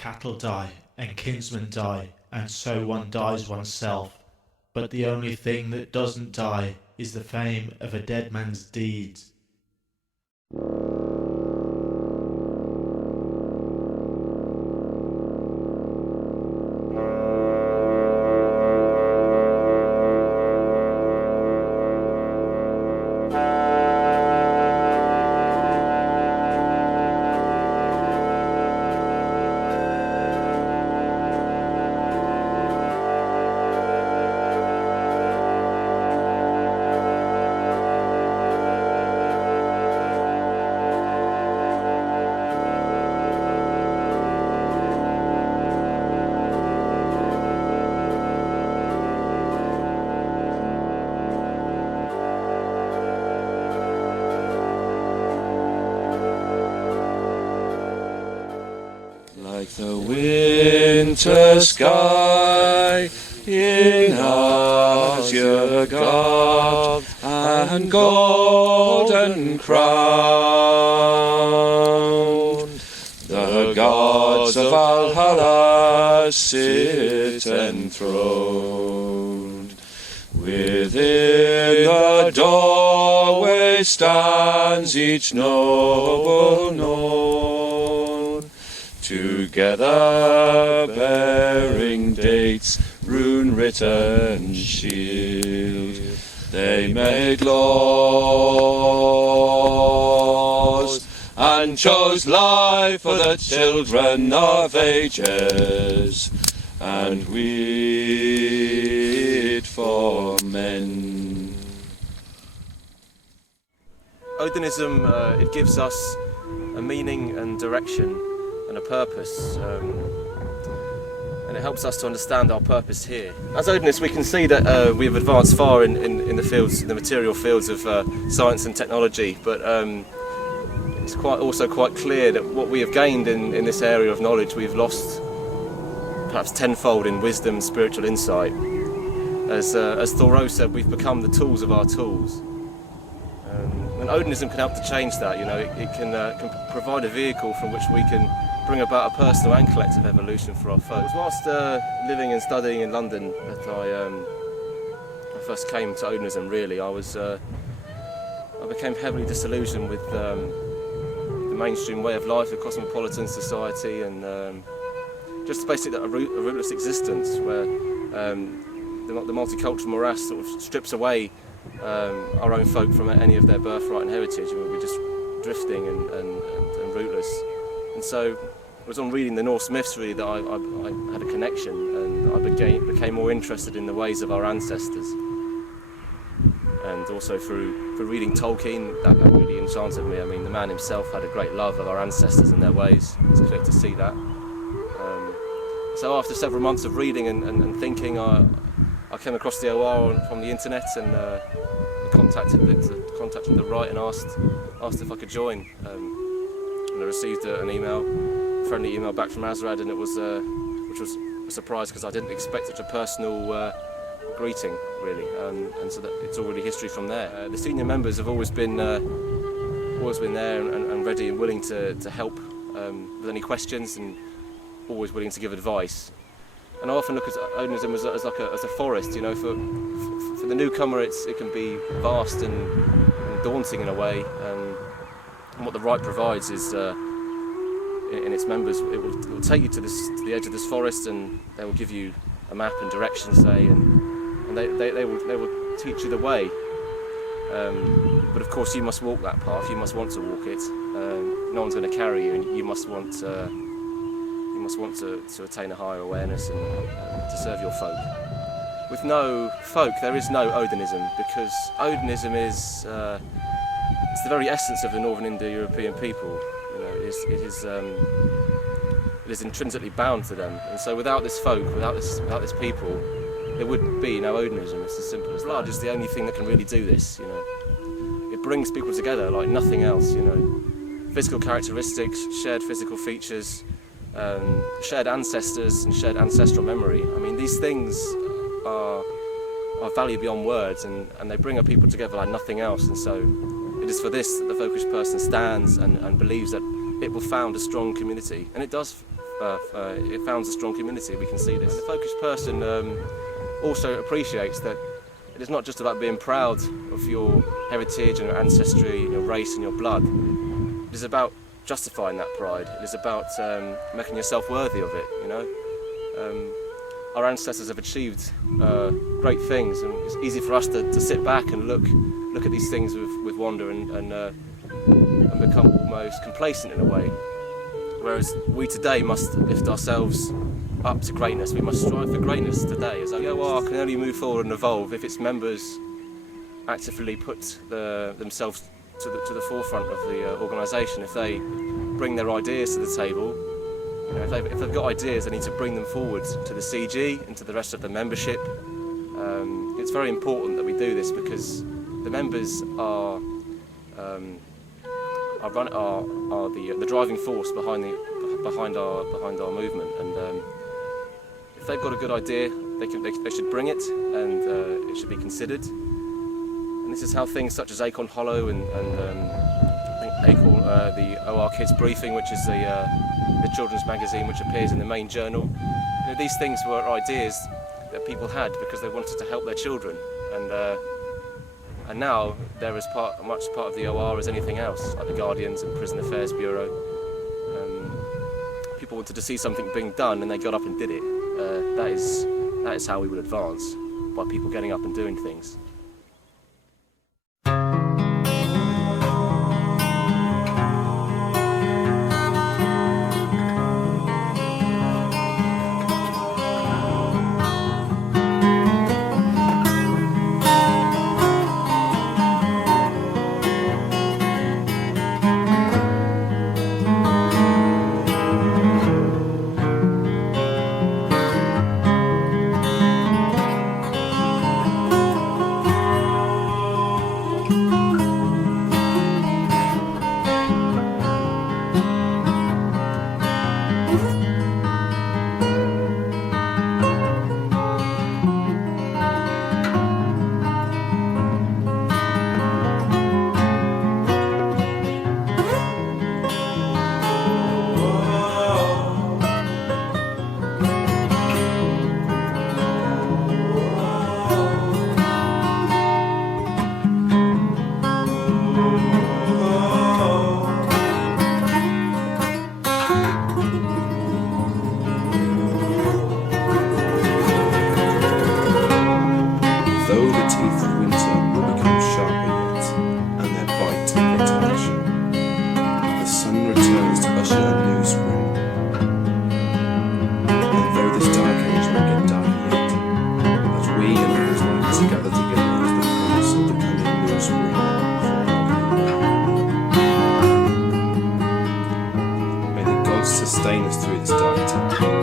Cattle die, and kinsmen die, and so one dies oneself. But the only thing that doesn't die is the fame of a dead man's deeds. Like the winter sky in azure garb and golden crown, the gods of Valhalla sit enthroned. Within the doorway stands each noble known, together bearing dates, rune-written shield. They made laws and chose life for the children of ages, and weed for men. Odinism, it gives us a meaning and direction and a purpose, and it helps us to understand our purpose here. As Odinists, we can see that we have advanced far in the fields, in the material fields of science and technology, but it's also quite clear that what we have gained in this area of knowledge, we've lost perhaps tenfold in wisdom and spiritual insight. As Thoreau said, we've become the tools of our tools. And Odinism can help to change that. You know, it can provide a vehicle from which we can bring about a personal and collective evolution for our folks. Whilst living and studying in London, that I first came to Odinism. Really, I became heavily disillusioned with the mainstream way of life, the cosmopolitan society, and just basically a rootless existence where the multicultural morass sort of strips away our own folk from any of their birthright and heritage. We're just drifting and rootless. And so it was on reading the Norse myths really that I had a connection, and I became more interested in the ways of our ancestors. And also through reading Tolkien, that really enchanted me. I mean, the man himself had a great love of our ancestors and their ways. It's clear to see that. So after several months of reading and thinking, I came across the OR from the internet, and contacted the right and asked if I could join. And I received an friendly email back from Azrad, and it was which was a surprise because I didn't expect such a personal greeting, really. And so that it's already history from there. The senior members have always been there and ready and willing to help with any questions, and always willing to give advice. And I often look at Odinism as a forest. You know, for the newcomer, it can be vast and daunting in a way. And what the Rite provides is, in its members, it will take you to the edge of this forest, and they will give you a map and direction, say, and they will teach you the way. But of course, you must walk that path. You must want to walk it. No one's going to carry you, and you must want to attain a higher awareness and to serve your folk. With no folk, there is no Odinism, because Odinism is it's the very essence of the Northern Indo-European people. You know, it is intrinsically bound to them, and so without this folk, without this people, there would be no Odinism. It's as simple as that. Blood is the only thing that can really do this. You know, it brings people together like nothing else. You know, physical characteristics, shared physical features, shared ancestors and shared ancestral memory. I mean, these things are value beyond words, and they bring our people together like nothing else. And so it is for this that the folkish person stands and believes that it will found a strong community, and it does it founds a strong community. We can see this. And the focused person also appreciates that it is not just about being proud of your heritage and your ancestry and your race and your blood. It is about justifying that pride. It is about making yourself worthy of it. You know, our ancestors have achieved great things, and it's easy for us to sit back and look at these things with wonder and become almost complacent in a way. Whereas we today must lift ourselves up to greatness. We must strive for greatness today. As the OR can only move forward and evolve if its members actively put themselves to the forefront of the organisation. If they bring their ideas to the table, you know, if they've got ideas, they need to bring them forward to the CG and to the rest of the membership. It's very important that we do this because the members are the driving force behind our movement, and if they've got a good idea, they should bring it, and it should be considered. And this is how things such as Acorn Hollow and I think Acorn, the OR Kids Briefing, which is the children's magazine which appears in the main journal. You know, these things were ideas that people had because they wanted to help their children, and now they're as much part of the OR as anything else, like the Guardians and Prison Affairs Bureau. People wanted to see something being done, and they got up and did it. That is how we will advance, by people getting up and doing things. Sustain us through this dark time.